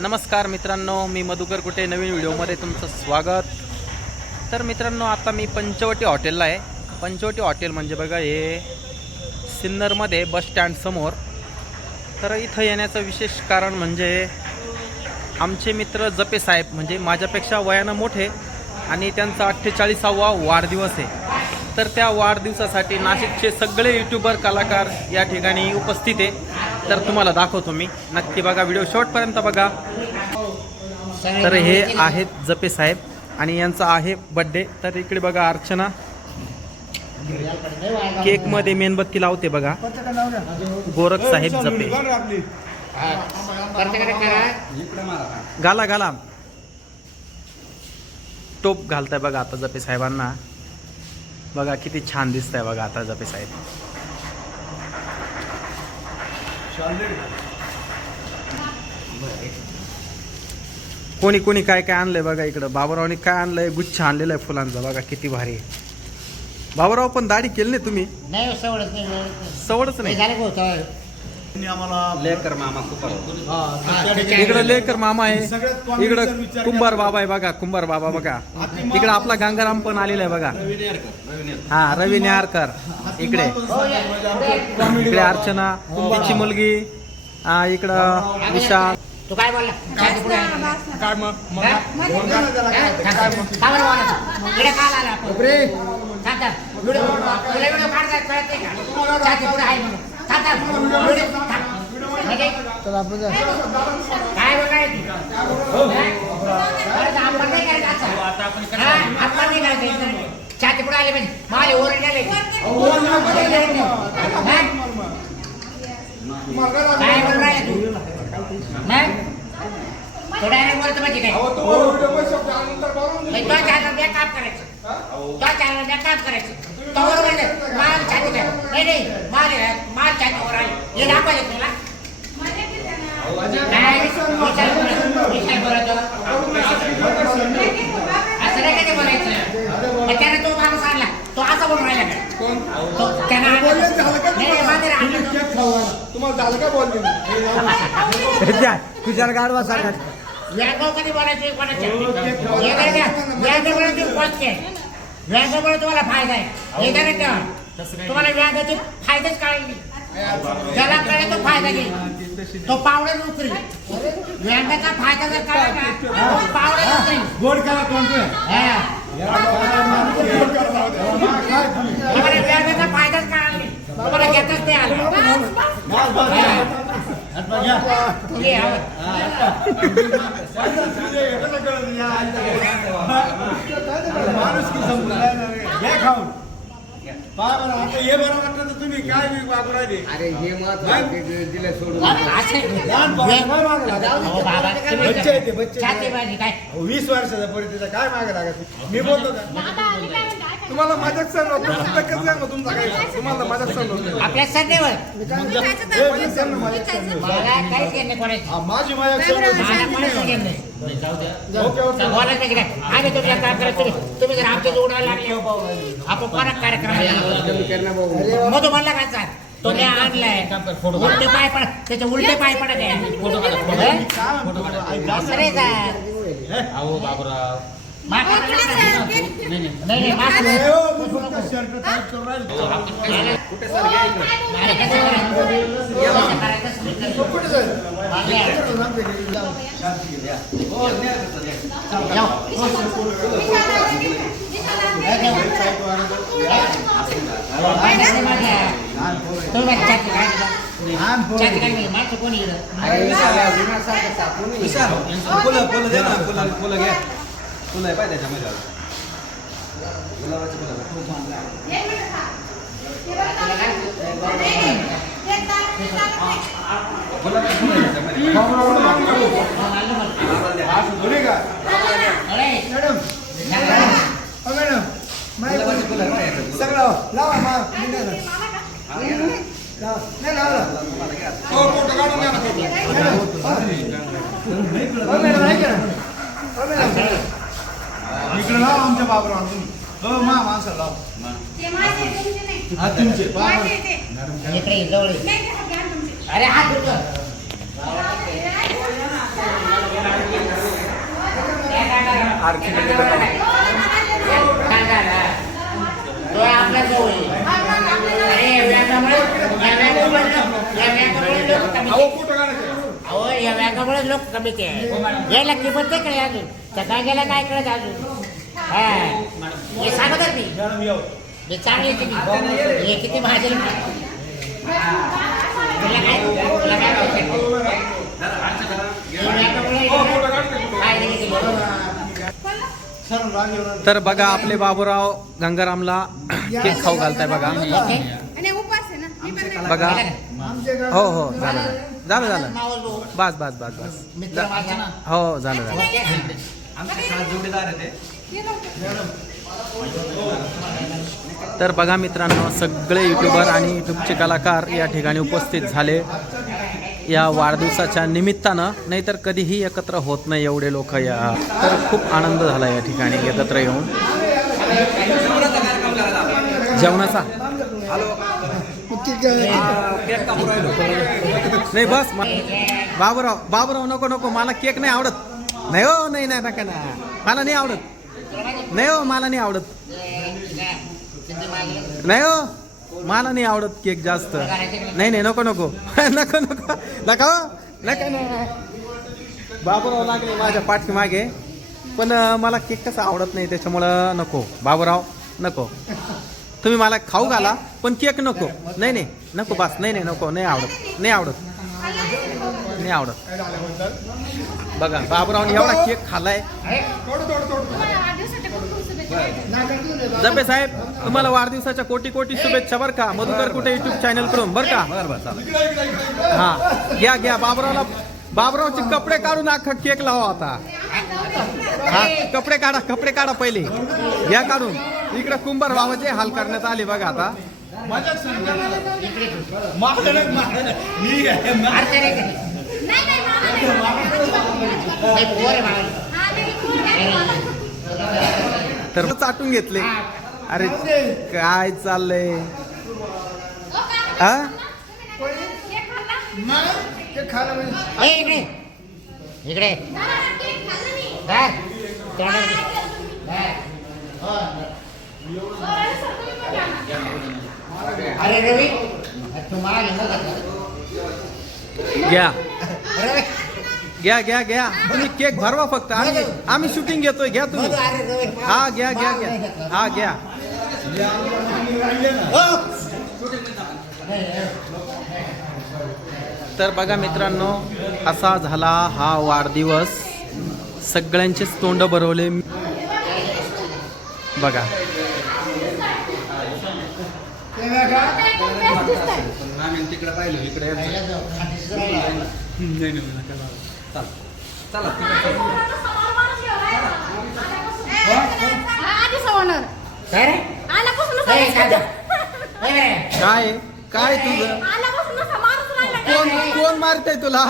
नमस्कार मित्रांनो मी मधुकर कुठे नवीन व्हिडिओमध्ये तुमचं स्वागत. तर मित्रांनो आता मी पंचवटी हॉटेलला आहे. पंचवटी हॉटेल म्हणजे बघा हे सिन्नरमध्ये बस स्टँडसमोर तर इथं येण्याचं विशेष कारण म्हणजे आमचे मित्र जपे साहेब म्हणजे माझ्यापेक्षा वयानं मोठे आणि त्यांचा अठ्ठेचाळीसावा वाढदिवस आहे. तर त्या वाढदिवसासाठी नाशिकचे सगळे यूट्यूबर कलाकार या ठिकाणी उपस्थित आहे. तर तुम्हाला दाखवतो मी. नक्की बघा व्हिडिओ शेवटपर्यंत बघा. तर हे आहेत जपे साहेब आणि यांचा आहे बड्डे तर इकडे बघा अर्चना. केकमध्ये मेणबत्ती लावते बघा. गोरख साहेब जपे. घाला घाला. टोप घालताय बघा आता जपे साहेबांना. बघा किती छान दिसतंय बघा आता जपे साहेब. कोणी कोणी काय काय आणलंय बघा इकडं. बाबूरावने काय आणलंय? गुच्छ आणलेला आहे फुलांचा. बघा किती भारी आहे. बाबूराव पण दाढी केली नाही तुम्ही? नाही सवडच नाही सवडच नाही. होतं लेकर मामा इकडं लेकर मामा आहे. इकडं कुंभार बाबा आहे बघा कुंभार बाबा बघा. इकडं आपला गंगाराम पण आलेला आहे बघा. हा रवी नेहारकर इकडे. इकडे अर्चना तिची मुलगी. हा इकडं विशाल. तू काय बोलला? काय मग? काय? आला आपण छाती पुढे आले म्हणजे माले ओरडले काय बोल राहिले तू डायरेक्ट बोलतो म्हणजे काय तो चॅनल बॅक काम करायचं तो चॅनल बॅक काम करायचं. तो नाही माल छाती काय नाही नाही माल आहे, माल छातीवर आहे हे दाखवायचं तुला काय विचार बोलायचं, विचार बोलायचं. असं नाही कधी बोलायचं मग त्याने तो माणूस आणला तो असा बोलून राहिला का तो त्यानं आणलं. नाही, नाही, माझं आणलं. तुम्हाला झालं का बोलले तुझ्या गाडवा सारखा व्याजभाव कधी बोलायचे कोणाचे व्याजामुळे तुम्ही पोचते व्याजामुळे तुम्हाला फायदा आहे हे तेव्हा. तुम्हाला व्याजाचे फायदेच कळले ज्याला कळे तो फायदा घे तो पावडे नोकरी व्याजाचा फायदा जर कळला तो पावडे नोकरी गोड करा कोणते हा. तुम्हाला व्याजाचा फायदाच कळला नाही तुम्हाला घेतच नाही आलं तुम्ही. माणूस की संपून घ्या खाऊन. पहा बरं आता हे बरं वाटलं तर तुम्ही काय बी वागू राहिले. अरे हे महत्वाचं दिलं सोडून. असं- लहान पोराला काय मागं लागत? अहो बाबा, तुम्ही- बच्चे आहे ते, बच्चे आहे. छाती भाजी काय? अहो, वीस वर्षाचा परिस्थिती काय मागे लागत? मी बोलतो का? तुम्हाला मजाक सण होतो टक्कर सांग तुमचा काय? तुम्हाला मजाक सण होतो. आपल्या संडेवर मला काहीच नाही कोणाची. हा, माझी मजाक सण होती. मला कोणाचं घेणं नाही. बोलायचं नाही काय आम्ही तुम्ही एक काम करा तुम्ही. तुम्ही जर आमच्या जोडायला लागले आपण कार्यक्रम मधू म्हणला काय मी आणलाय. उलटे पाय पड त्याचे उलटे पाय पडत आहे का? माफ करा ना. नाही नाही माफ करा. ए, हो, मी फक्त शर्ट टाईट करून राहिलो. मला कसं करायचं? कसं करायचं सांगितलं. कुठे जाईल? फुलं फुलं दे ना फुलं फुलं घ्या फुलं आहे पाहिजे त्याच्यामध्ये गुलाबाची फुलं गुलाबाची फुलं आहे त्याच्यामध्ये असं थोडी का? मॅडम हो, मॅडम माहिती गुलाबाची फुलं आहे ना याच्यात. सगळं लावा मा मी नाही लावत. लावा. नाही लावलं. हो, फोटो काढून द्या ना फोटो. हो, मॅडम, ऐका ना. हो, मॅडम. इकडे लावा आमच्या बाबराव तुम्ही. हो मा माणसं लावा हा तुमचे बाबा. इकडे जवळ ये. अरे हात. काय झालं? तो आपला जवळ. अरे, या लोक- या व्यागामुळे लोक कमी अहो या व्यागामुळे लोक कमी ते यायला किंमत नाही कळे अजून त्या गांग्याला काय कळत अजून हा. हे मी. मी चांगली हे किती तुला काय? तुला काय केलं. तर बघा आपले बाबूराव गंगारामला केक खाऊ घालताय बघा. बघा. हो हो झालं झालं. झालं बस बस बस बस. माझा हो झालं झालं. तर बघा मित्रांनो सगळे युट्यूबर आणि युट्यूबचे कलाकार या ठिकाणी उपस्थित झाले. या वाढदिवसाच्या निमित्तानं नाहीतर कधीही एकत्र होत नाही एवढे लोक या. तर खूप आनंद झाला या ठिकाणी एकत्र येऊन. जेवणाचा? नाही बस बाबूराव बाबूराव नको नको मला केक नाही आवडत. नाही हो नाही नाही नका ना. मला नाही आवडत. नाही हो मला नाही आवडत. नाही हो मला नाही आवडत केक जास्त. नाही नाही नको नको. नको नको. नका हो नका ना बाबूराव लागले माझ्या पाठी मागे पण अं, मला केक कसं आवडत नाही त्याच्यामुळं नको. बाबूराव नको. तुम्ही मला खाऊ घाला पण केक नको. नाही नाही नको बस. नाही नाही नको नाही आवडत. नाही आवडत. नाही आवडत. बघा बाबूरावने एवढा केक खाल्लाय. जपे साहेब तुम्हाला वाढदिवसाच्या कोटी कोटी शुभेच्छा बरं का? मधुकर कुठे युट्यूब चॅनलकडून? बरं का? बरं बरं चालेल. हा घ्या घ्या. बाबरावला बाबरावचे कपडे काढून अख्खा केक लावा आता. हा कपडे काढा कपडे काढा पहिले. घ्या काढून. इकडे कुंभार बाबाचे हाल करण्यात आले बघा आता. नाही नाही नाही. हा, नाही. तर चाटून घेतले. अरे काय चाललंय? हा? म्हणजे. इकडे. इकडे. अरे रवी तू मला घेऊन जातो. घ्या. घ्या घ्या घ्या. तुम्ही केक भरवा फक्त. आम्ही आम्ही शूटिंग घेतोय. घ्या तुम्ही. हा घ्या घ्या घ्या. हा घ्या. तर बघा मित्रांनो असा झाला हा वाढदिवस. सगळ्यांचेच तोंड भरवले बघा. तिकडे पाहिलो इकडे चला. चला हा. काय काय काय तुझं. कोण कोण मारतय तुला?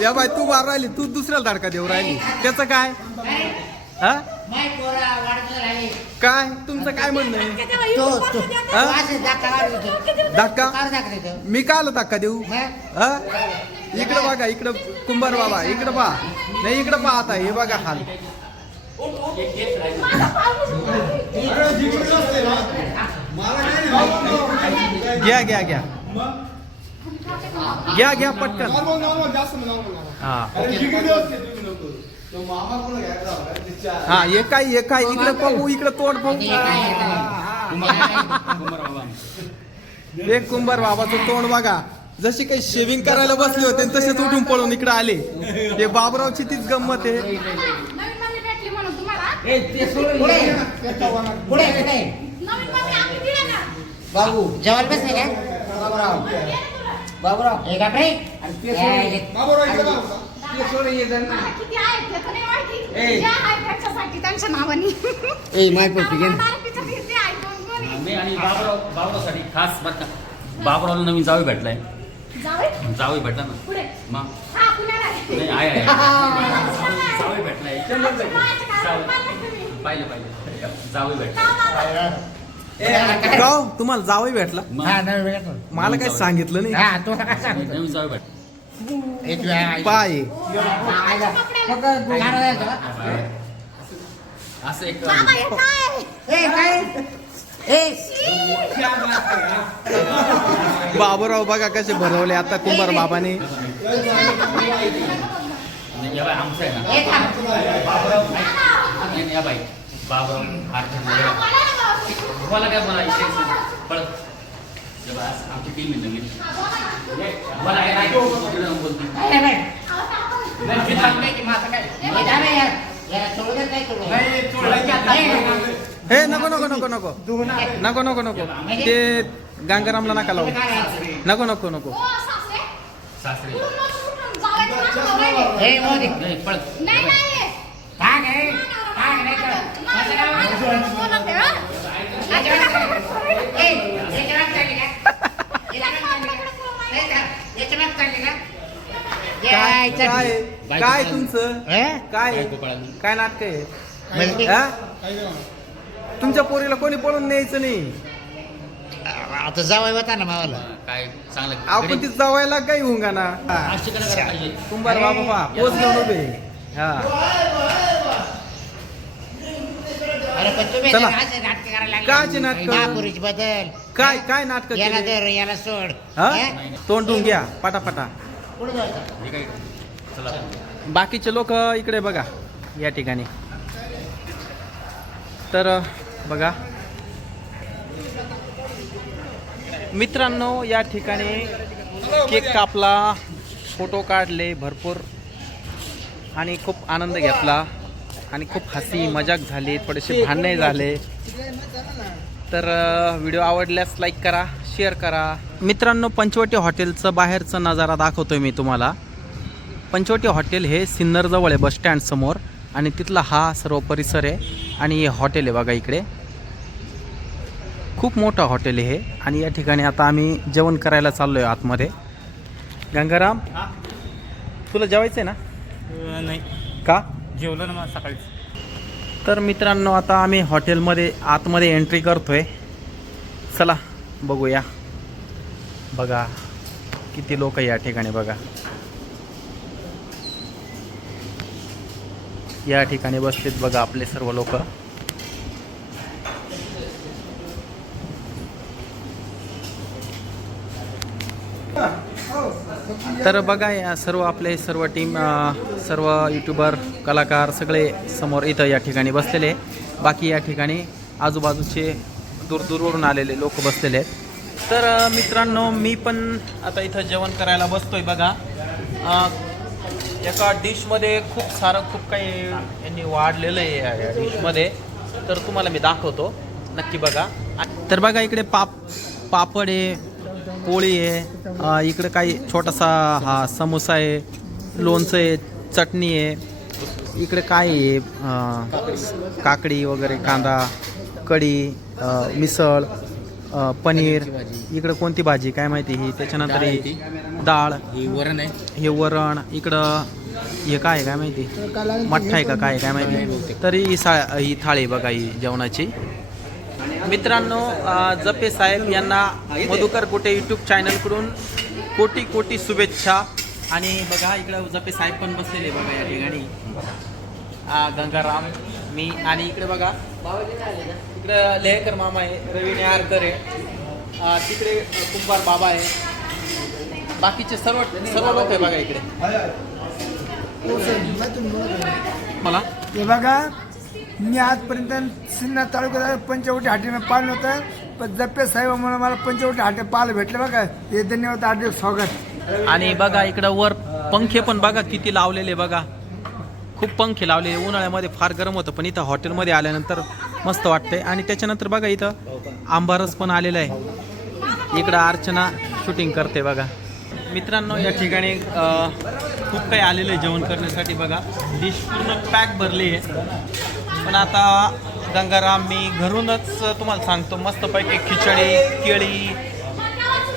या बाय तू मार राहिली तू दुसऱ्याला धडका देऊ राहिली. त्याचं काय? हा. काय? तुमचं काय म्हणणं आहे? हा? धक्का. मी काय आलो धक्का देऊ? हा? इकडं बघा इकडं कुंभार बाबा इकडं पहा. नाही इकडं पहा आता हे बघा हाल घ्या घ्या घ्या. घ्या घ्या पटकन. हा. हा हे काय हे काय? इकडं पाहू इकडं तोंड पाहू. हे काय? कुंभार बाबा कुंभार बाबाचं तोंड बघा. जशी काही शेविंग करायला बसले होते आणि तसेच उठून पळून इकडे आले. ते बाबरावची तीच गंमत आहे. नवीन मम्मी भेटली म्हणून तुम्हाला पुढे पुढे. पुढे नवीन मम्मी आम्ही दिला ना. बाबू जेवायला बसले का? बाबूराव. बाबूराव. का रे बाबूराव इकडे बघा. मला किती आहेत ते तर नाही माहिती. जे आहेत त्यांच्यासाठी त्यांच्या नावाने. ए माय पोटी घे ना. तारखेच्या दिवशी आहे कोण कोण आहे. मी आणि बाबराव बाबरावसाठी खास बरं का बाबरावला नवीन जावे भेटलाय. जावई? जावे भेटला ना. पुढे. मग? हा पुण्याला आहे. नाही आहे आहे. जावे भेटलाय. माझ्या गावात पाहिलं तुम्ही. पाहिलं पाहिलं. जावे भेटला. गावाला. गाव तुम्हाला जावई भेटला. मग? हा नवीन वेगळं कर. मला काही सांगितलं नाही? हा तुला काय सांगतो नवीन जावे भेटला. पाय? असं एक बाबूराव बघा कसे भरवले आता कुंभार बाबाने. बाबराव काय बोला बाई, आज आमची टीम आहे नवीन काय नाही बाई. मी थांबले की माझं काय? ए, जा बाई, यार. याला सोडू देत नाही सोडू. ए, हे नको नको नको नको. नको नको नको. ते गंगारामला नका लावू. काय करायचं? नको नको नको. ओ, सासरे. ए, मोदी. नाही. पळत नाही, नाही. काय नाही? काय नाही. तर. माझं नाव माझं बोलत आहे, हं? ए, याच्या मागं चालली का? याच्या मागं चालली का? नाही का? याच्या मागं चालली का? काय. काय काय तुमचं? काय बायको पळाली. काय नाटक आहे? म्हणजे? हा? तुमच्या पोरीला कोणी पळून न्यायचं नाही. आता जावं होता ना मावाला. काय चांगलं आपण ती जवायला काही होऊन का ना करायला पाहिजे. कुंभार बाबा पोच घेऊन उभे. हा. अरे पण तुम्ही चला. तर असे नाटकं करायला लागले. काचे नाटकं? महापुरुष बदल. काय काय नाटक याला धर याला सोड. हा? हे? तोंडून घ्या पटापटा. पुढे जायचं. हे काय? बाकीचे लोक इकडे बघा या ठिकाणी. तर बघा. मित्रांनो या ठिकाणी केक कापला फोटो काढले भरपूर आणि खूप आनंद घेतला आणि खूप हसी मजाक झाली थोडेसे भांडणे झाले. तर व्हिडिओ आवडल्यास लाईक करा शेअर करा. मित्रांनो पंचवटी हॉटेलचं बाहेरचा नजारा दाखवतोय मी तुम्हाला. पंचवटी हॉटेल हे सिन्नरजवळ आहे बसस्टँड समोर. आणि तिथला हा सर्व परिसर आहे. आणि हे हॉटेल आहे बघा इकडे. खूप मोठं हॉटेल आहे हे. आणि या ठिकाणी आता आम्ही जेवण करायला चाललो आहे आतमध्ये. गंगाराम तुला जेवायचं आहे ना नाही. का? जेवलं ना सकाळी. तर मित्रांनो आता आम्ही हॉटेलमध्ये आतमध्ये एंट्री करतोय. चला बघूया. बघा किती लोक या ठिकाणी बघा. या ठिकाणी बसलेत बघा आपले सर्व लोक. तर बघा या सर्व आपले सर्व टीम सर्व यूट्यूबर कलाकार सगळे समोर इथं या ठिकाणी बसलेले. बाकी या ठिकाणी आजूबाजूचे दूरदूरवरून आलेले लोक बसलेले आहेत. तर मित्रांनो मी पण आता इथं जेवण करायला बसतोय बघा. एका डिशमध्ये खूप सारं खूप काही यांनी वाढलेलं आहे या- या डिशमध्ये तर तुम्हाला मी दाखवतो. नक्की बघा. तर बघा इकडे पाप पापड आहे पोळी आहे इकडे काही छोटासा हा समोसा आहे लोणचं आहे चटणी आहे. इकडे काय आहे काकडी वगैरे कांदा कढी मिसळ. पनीर इकडं कोणती भाजी? काय माहिती ही? त्याच्यानंतर ही डाळ. ही वरण आहे. हे वरण. इकडं हे काय आहे काय माहिती? मठ्ठा आहे का काय काय माहिती? तरी ही सा ही थाळी बघा ही जेवणाची. मित्रांनो जपे साहेब यांना मधुकर कोटे यूट्यूब चॅनलकडून कोटी कोटी शुभेच्छा. आणि बघा इकडं जपे साहेब पण बसलेले बघा या ठिकाणी. गंगाराम मी आणि इकडे बघा. इकडं लेहकर मामा आहे रवी नेहारकर आहे. तिकडे कुंभार बाबा आहे. बाकीचे सर्व सर्व लोक आहे बघा इकडे. मला? हे बघा मी आजपर्यंत सिन्नर तालुक्यात पंचवटी हाटेला पाहिलं होतं पण जप्पे साहेब म्हणून मला पंचवटी हाटे पाहायला भेटलं बघा. हे धन्यवाद हार्दिक स्वागत. आणि बघा इकडं वर पंखे पण बघा किती लावलेले बघा. खूप पंखे लावलेले उन्हाळ्यामध्ये फार गरम होतं पण इथं हॉटेलमध्ये आल्यानंतर मस्त वाटतंय. आणि त्याच्यानंतर बघा इथं आंबारस पण आलेला आहे. इकडं अर्चना शूटिंग करते बघा. मित्रांनो या ठिकाणी खूप काही आलेलं आहे जेवण करण्यासाठी बघा. डिश पूर्ण पॅक भरली आहे. पण आता गंगाराम मी घरूनच तुम्हाला सांगतो मस्तपैकी खिचडी केळी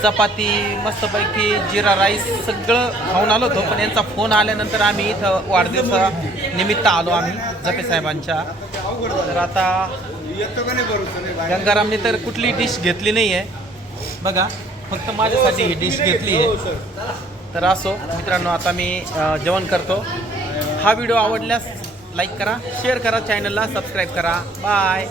चपाती मस्तपैकी जिरा राईस सगळं खाऊन आलो होतो पण यांचा फोन आल्यानंतर आम्ही इथं वाढदिवसा निमित्त आलो आम्ही जपे साहेबांच्या. तर आता गंगारामने तर कुठली डिश घेतली नाही आहे बघा फक्त माझ्यासाठी ही डिश घेतली आहे. तर असो मित्रांनो आता मी जेवण करतो. हा व्हिडिओ आवडल्यास लाईक करा शेअर करा चॅनलला सबस्क्राईब करा. बाय.